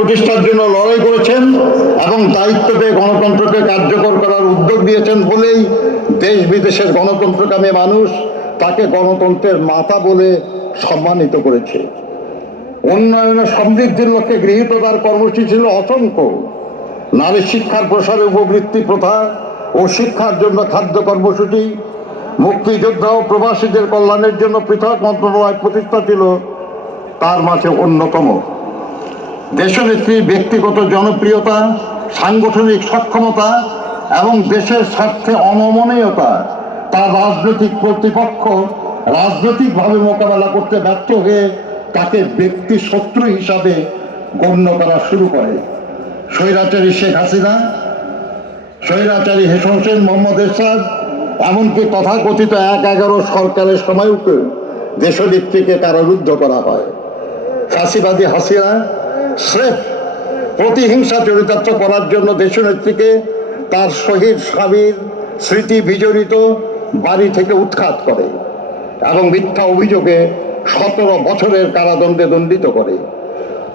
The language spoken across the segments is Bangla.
প্রতিষ্ঠার জন্য লড়াই করেছেন এবং দায়িত্ব পেয়ে গণতন্ত্রকে কার্যকর করার উদ্যোগ দিয়েছেন বলেই দেশ বিদেশের গণতন্ত্রকামী মানুষ তাকে গণতন্ত্রের মাতা বলে সম্মানিত করেছে। উন্নয়নের সমৃদ্ধির লক্ষ্যে গৃহীত তার কর্মসূচি ছিল অসংখ্য। নারী শিক্ষার প্রসারে উপবৃত্তি প্রথা ও শিক্ষার জন্য খাদ্য কর্মসূচি, মুক্তিযোদ্ধা ও প্রবাসীদের কল্যাণের জন্য পৃথক মন্ত্রণালয় প্রতিষ্ঠা ছিল তার মাঝে অন্যতম। দেশনেত্রীর ব্যক্তিগত জনপ্রিয়তা, সাংগঠনিক সক্ষমতা এবং দেশের স্বার্থে অনমনীয়তা, তার রাজনৈতিক কর্তৃপক্ষ রাজনৈতিকভাবে মোকাবেলা করতে ব্যর্থ হয়ে তাকে ব্যক্তি শত্রু হিসাবে গণ্য করা শুরু করে। স্বৈরাচারী শেখ হাসিনা, স্বৈরাচারী হোসেন মোহাম্মদ এরশাদ, এমনকি তথাকথিত এক এগারো সরকারের সময়ও দেশনেত্রীকে কারারুদ্ধ করা হয়। ফাঁসিবাদী হাসিনা স্রেফ প্রতিহিংসা চরিতার্থ করার জন্য দেশনেত্রীকে তার শহীদ স্বামীর স্মৃতি বিজড়িত বাড়ি থেকে উৎখাত করে এবং মিথ্যা অভিযোগে সতেরো বছরের কারাদণ্ডে দণ্ডিত করে।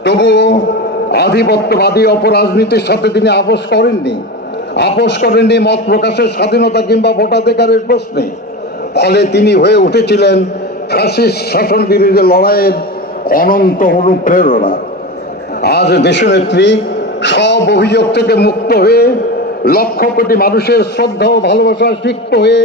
তবুও আধিপত্যবাদী অপরাজনীতির সাথে তিনি আপোষ করেননি। আপোষ করেননি মত প্রকাশের স্বাধীনতা কিংবা ভোটাধিকারের প্রশ্নে। ফলে তিনি হয়ে উঠেছিলেন ফ্যাসিস্ট শাসন বিরোধী লড়াইয়ের অনন্ত অনুপ্রেরণা। আজ দেশনেত্রী সব অভিযোগ থেকে মুক্ত হয়ে লক্ষ কোটি মানুষের শ্রদ্ধা ও ভালোবাসা সিক্ত হয়ে